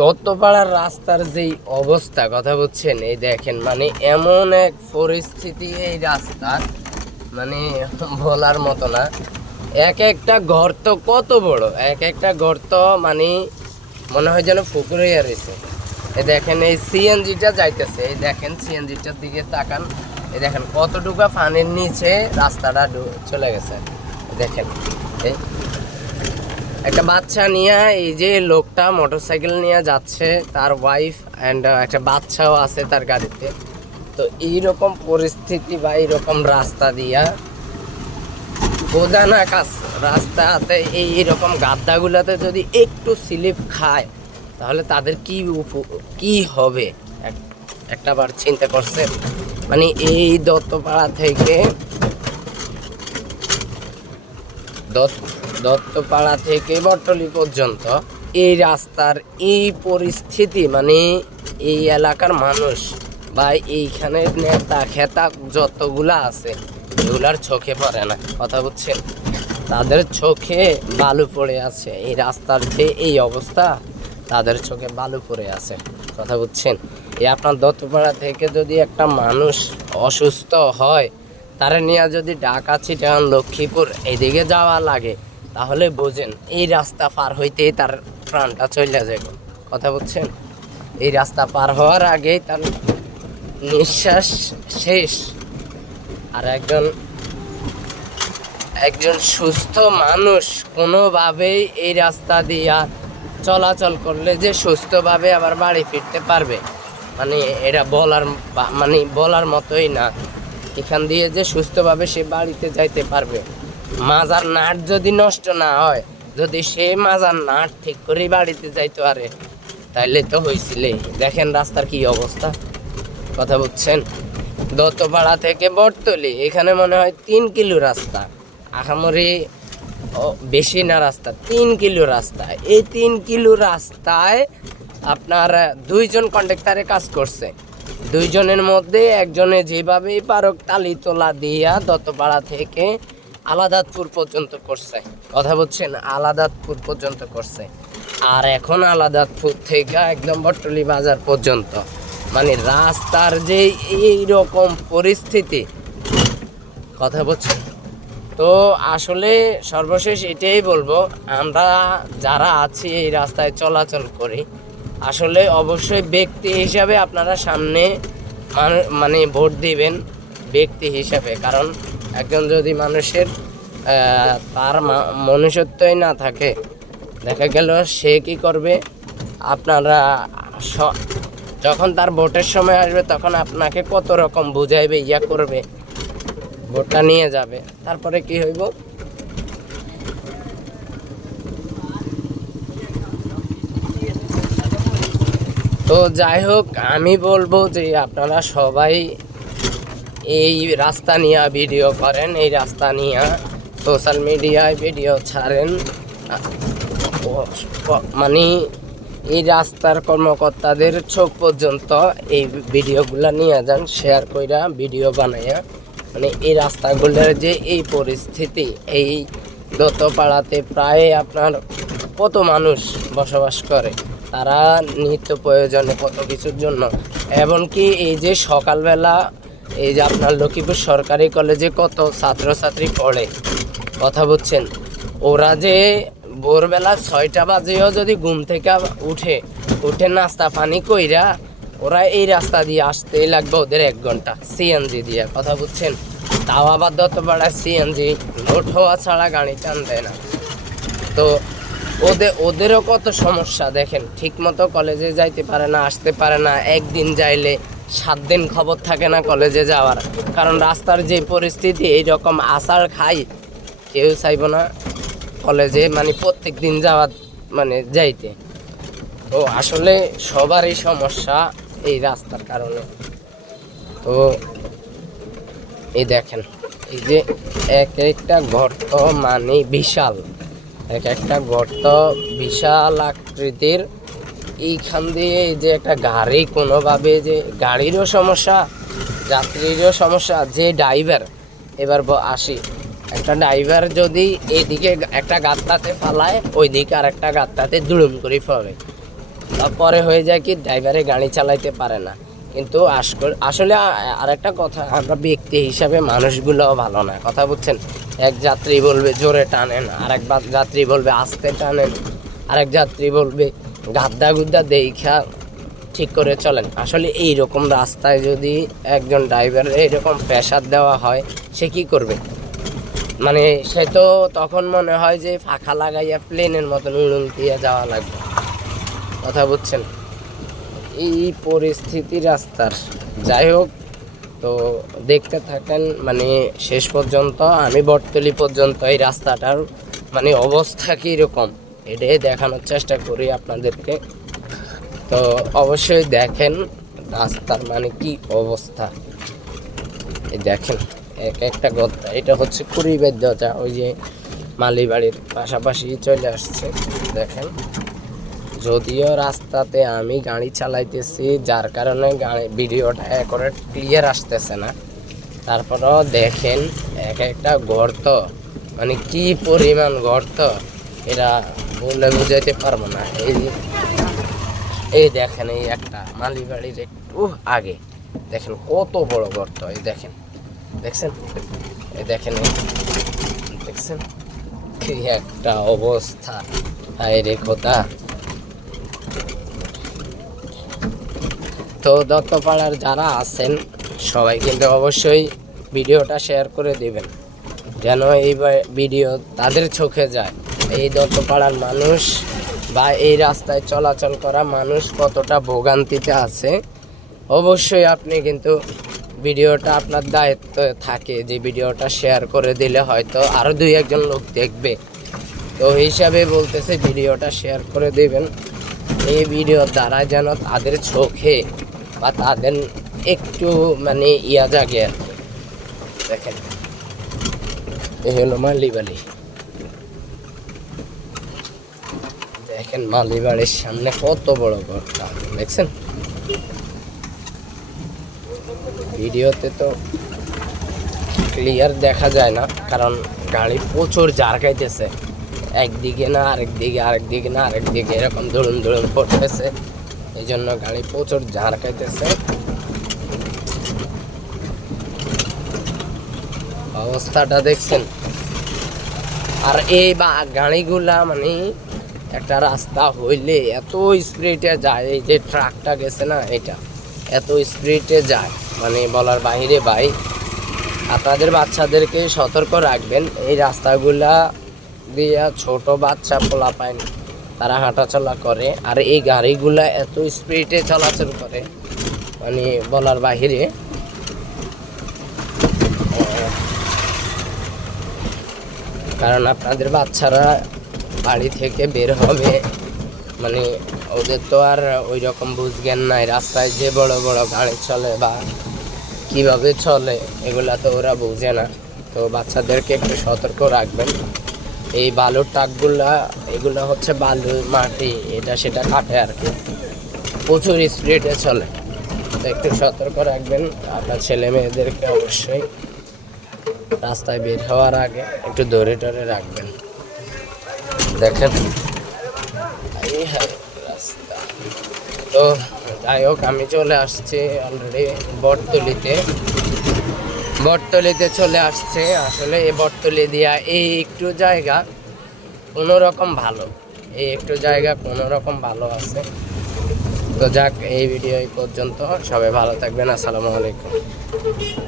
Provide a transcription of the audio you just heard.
দত্তপাড়ার রাস্তার যেই অবস্থা কথা বলছেন, এই দেখেন মানে এমন এক পরিস্থিতি এই রাস্তার, মানে বলার মতো না। এক একটা গর্ত কত বড়, এক একটা গর্ত মানে মনে হয় যেন পুকুরে রয়েছে। এই দেখেন এই সিএনজিটা যাইতেছে, এই দেখেন সিএনজিটার দিকে তাকান, এই দেখেন কতটুকু পানির নিচে রাস্তাটা চলে গেছে। দেখেন এই একটা বাচ্চা নিয়ে এই যে লোকটা মোটরসাইকেল নিয়ে যাচ্ছে, তার ওয়াইফ অ্যান্ড একটা বাচ্চাও আছে তার গাড়িতে। তো এইরকম পরিস্থিতি বা এইরকম রাস্তা দিয়া বোঝা না কাজ, রাস্তাতে এইরকম গাদ্দাগুলোতে যদি একটু স্লিপ খায় তাহলে তাদের কি হবে একটা বার চিন্তা করছে? মানে এই দত্তপাড়া থেকে দত্তপাড়া থেকে বটতলী পর্যন্ত এই রাস্তার এই পরিস্থিতি, মানে এই এলাকার মানুষ বা এইখানে নেতা খেতা যতগুলা আছে এগুলার চোখে পড়ে না, কথা বুঝছেন? তাদের চোখে বালু পড়ে আছে। এই রাস্তার যে এই অবস্থা, তাদের চোখে বালু পড়ে আছে, কথা বুঝছেন? এই আপনার দত্তপাড়া থেকে যদি একটা মানুষ অসুস্থ হয়, তারা নিয়ে যদি ঢাকা, চিটাগাং, লক্ষ্মীপুর এইদিকে যাওয়া লাগে, তাহলে বোঝেন এই রাস্তা পার হইতেই তার প্রাণটা চলে যায়, কথা বুঝছেন? এই রাস্তা পার হওয়ার আগেই তার নিঃশ্বাস শেষ। আর একজন সুস্থ মানুষ কোনোভাবেই এই রাস্তা দিয়া চলাচল করলে যে সুস্থভাবে আবার বাড়ি ফিরতে পারবে, মানে এটা বলার মতোই না। এখান দিয়ে যে সুস্থভাবে সে বাড়িতে যাইতে পারবে, মাজার নাট যদি নষ্ট না হয়, যদি সে মাজার নাট ঠিক করে বাড়িতে যাইতে পারে, তাইলে তো হয়েছিলেই। দেখেন রাস্তার কি অবস্থা, কথা বুঝছেন? দত্তপাড়া থেকে বটতলী এখানে মনে হয় 3 কিলো রাস্তা, আহামরি বেশি না রাস্তা, 3 কিলো রাস্তা। এই 3 কিলো রাস্তায় আপনার 2 জন কন্ডাক্টরে কাজ করছে। 2 জনের মধ্যে একজনে যেভাবেই পারক তালিতলা দিয়া দত্তপাড়া থেকে আলাদাতপুর পর্যন্ত করছে, কথা বলছেন? আলাদাতপুর পর্যন্ত করছে। আর এখন আলাদাতপুর থেকে একদম বটতলী বাজার পর্যন্ত, মানে রাস্তার যে এইরকম পরিস্থিতি, কথা বলছেন? তো আসলে সর্বশেষ এটাই বলবো, আমরা যারা আছি এই রাস্তায় চলাচল করি, আসলে অবশ্যই ব্যক্তি হিসাবে আপনারা সামনে মানে ভোট দিবেন ব্যক্তি হিসাবে। কারণ একজন যদি মানুষের তার মনুষ্যত্বই না থাকে, দেখা গেল সে কি করবে, আপনারা যখন তার ভোটের সময় আসবে তখন আপনাকে কত রকম বুঝাইবে, ইয়া করবে, ভোটটা নিয়ে যাবে, তারপরে কি হইব? তো যাই হোক, আমি বলবো যে আপনারা সবাই এই রাস্তা নিয়ে ভিডিও করেন, এই রাস্তা নিয়ে সোশ্যাল মিডিয়ায় ভিডিও ছাড়েন, মানে এই রাস্তার কর্মকর্তাদের চোখ পর্যন্ত এই ভিডিওগুলো নিয়ে যান, শেয়ার কইরা ভিডিও বানাইয়া। মানে এই রাস্তাগুলোর যে এই পরিস্থিতি, এই দত্তপাড়াতে প্রায় আপনার কত মানুষ বসবাস করে, তারা নিত্য প্রয়োজনে কত কিছুর জন্য, এমনকি এই যে সকালবেলা এই যে আপনার লক্ষ্মীপুর সরকারি কলেজে কত ছাত্রছাত্রী পড়ে, কথা বুঝছেন? ওরা যে ভোরবেলা 6টা বাজেও যদি ঘুম থেকে উঠে নাস্তা পানি কইরা ওরা এই রাস্তা দিয়ে আসতেই লাগবে ওদের 1 ঘন্টা সিএনজি দিয়ে, কথা বুঝছেন? তাও আবার দত্তপাড়ায় সিএনজি লোড হওয়া ছাড়া গাড়ি টান দেয় না। তো ওদেরও কত সমস্যা দেখেন, ঠিক মতো কলেজে যাইতে পারে না, আসতে পারে না, একদিন যাইলে 7 দিন খবর থাকে না কলেজে যাওয়ার। কারণ রাস্তার যে পরিস্থিতি, এইরকম আষাঢ় খাই কেউ চাইব না কলেজে, মানে প্রত্যেক দিন যাইতে। তো আসলে সবারই সমস্যা এই রাস্তার কারণে। তো এই দেখেন এই যে এক একটা গর্ত, মানে বিশাল এক একটা গর্ত, বিশাল আকৃতির। এইখান দিয়ে এই যে একটা গাড়ি, কোনোভাবে যে গাড়িরও সমস্যা, যাত্রীরও সমস্যা, যে ড্রাইভার, এবার আসি, একটা ড্রাইভার যদি এইদিকে একটা গাত্তাতে ফালায়, ওইদিকে আর একটা গাত্তাতে দুড়ুম করে পড়ে, তারপরে হয়ে যায় কি ড্রাইভারে গাড়ি চালাইতে পারে না। কিন্তু আসলে আরেকটা কথা, আমরা ব্যক্তি হিসাবে মানুষগুলোও ভালো না, কথা বুঝছেন। এক যাত্রী বলবে জোরে টানেন, আরেক যাত্রী বলবে আস্তে টানেন, আরেক যাত্রী বলবে গাদ্দা গুদ্দা দেখা ঠিক করে চলেন। আসলে এই রকম রাস্তায় যদি একজন ড্রাইভারের এরকম প্রেশার দেওয়া হয়, সে কি করবে? মানে সে তো তখন মনে হয় যে ফাঁকা লাগাইয়া প্লেনের মতন উড়ুন দিয়ে যাওয়া লাগবে, কথা বুঝছেন। এই পরিস্থিতি রাস্তার। যাই হোক, তো দেখতে থাকেন মানে শেষ পর্যন্ত। আমি বটতলী পর্যন্ত এই রাস্তাটার মানে অবস্থা কীরকম এটাই দেখানোর চেষ্টা করি আপনাদেরকে। তো অবশ্যই দেখেন রাস্তার মানে কি অবস্থা। এই দেখেন এক একটা গর্ত। এটা হচ্ছে কুড়িবাদ্যটা, ওই যে মালিবাড়ির পাশাপাশি চলে আসছে। দেখেন, যদিও রাস্তাতে আমি গাড়ি চালাইতেছি, যার কারণে ভিডিওটা অ্যাকুরেট ক্লিয়ার আসতেছে না, তারপরেও দেখেন এক একটা গর্ত, মানে কি পরিমাণ গর্ত এটা বলে বুঝাইতে পারবো না। এই দেখেন, এই একটা মালিবাড়ির একটু আগে দেখেন কত বড় গর্ত। এই দেখেন, দেখছেন? এই দেখেন, দেখছেন কি একটা অবস্থা। হায় রে খোদা। তো দত্তপাড়ার যারা আছেন সবাই কিন্তু অবশ্যই ভিডিওটা শেয়ার করে দিবেন, যেন এই ভিডিও তাদের চোখে যায়। এই দত্তপাড়ার মানুষ বা এই রাস্তায় চলাচল করা মানুষ কতটা ভোগান্তিতে আছে। অবশ্যই আপনি কিন্তু ভিডিওটা আপনার দায়িত্ব থাকে যে ভিডিওটা শেয়ার করে দিলে হয়তো আরও 2-1 লোক দেখবে। তো হিসাবে বলতেছে ভিডিওটা শেয়ার করে দেবেন। এই ভিডিওর দ্বারা যেন তাদের চোখে বা তাদের একটু মানে জাগে আর কি। দেখেন, এই হলো মালিবাড়ি। দেখেন মালিবাড়ির সামনে কত বড় ঘরটা, দেখছেন? ভিডিওতে তো ক্লিয়ার দেখা যায় না, কারণ গাড়ি প্রচুর ঝাড়কাইতেছে, একদিকে না আরেক দিকে, আরেক দিকে না আরেক দিকে, এরকম দৌড়ুন দৌড়ুন পড়তেছে। এই জন্য গাড়ি প্রচুর ঝাড়কাইতেছে। অবস্থাটা দেখছেন? আর এই গাড়িগুলা মানে একটা রাস্তা হইলে এত স্পিডে যায়, এই যে ট্রাকটা গেছে না, এটা এত স্পিডে যায় মানে বলার বাইরে ভাই। আপনাদের বাচ্চাদেরকে সতর্ক রাখবেন, এই রাস্তাগুলা দিয়ে ছোট বাচ্চা পোলাপাইন তারা হাঁটাচলা করে, আর এই গাড়িগুলা এত স্পিডে চলাচল করে মানে বলার বাহিরে। কারণ আপনাদের বাচ্চারা বাড়ি থেকে বের হবে, মানে ওদের তো আর ওই রকম বুঝজ্ঞান নাই, রাস্তায় যে বড় বড় গাড়ি চলে বা কিভাবে চলে এগুলা তো ওরা বুঝে না। তো বাচ্চাদেরকে একটু সতর্ক রাখবেন। এই বালুর ট্রাকগুলা, এগুলো হচ্ছে বালু মাটি এটা সেটা কাটে আর কি, প্রচুর স্পিডে চলে। তো একটু সতর্ক রাখবেন আপনার ছেলে মেয়েদেরকে। অবশ্যই রাস্তায় বের হওয়ার আগে একটু ধরে টরে রাখবেন। দেখেন এই রাস্তা। তো যাই হোক, আমি চলে আসছি অলরেডি বটতলিতে চলে আসছে। আসলে এই বটতলি দিয়া এই একটু জায়গা কোনোরকম ভালো, এই একটু জায়গা কোনোরকম ভালো আছে। তো যাক, এই ভিডিও এই পর্যন্ত। সবাই ভালো থাকবেন। আসসালামু আলাইকুম।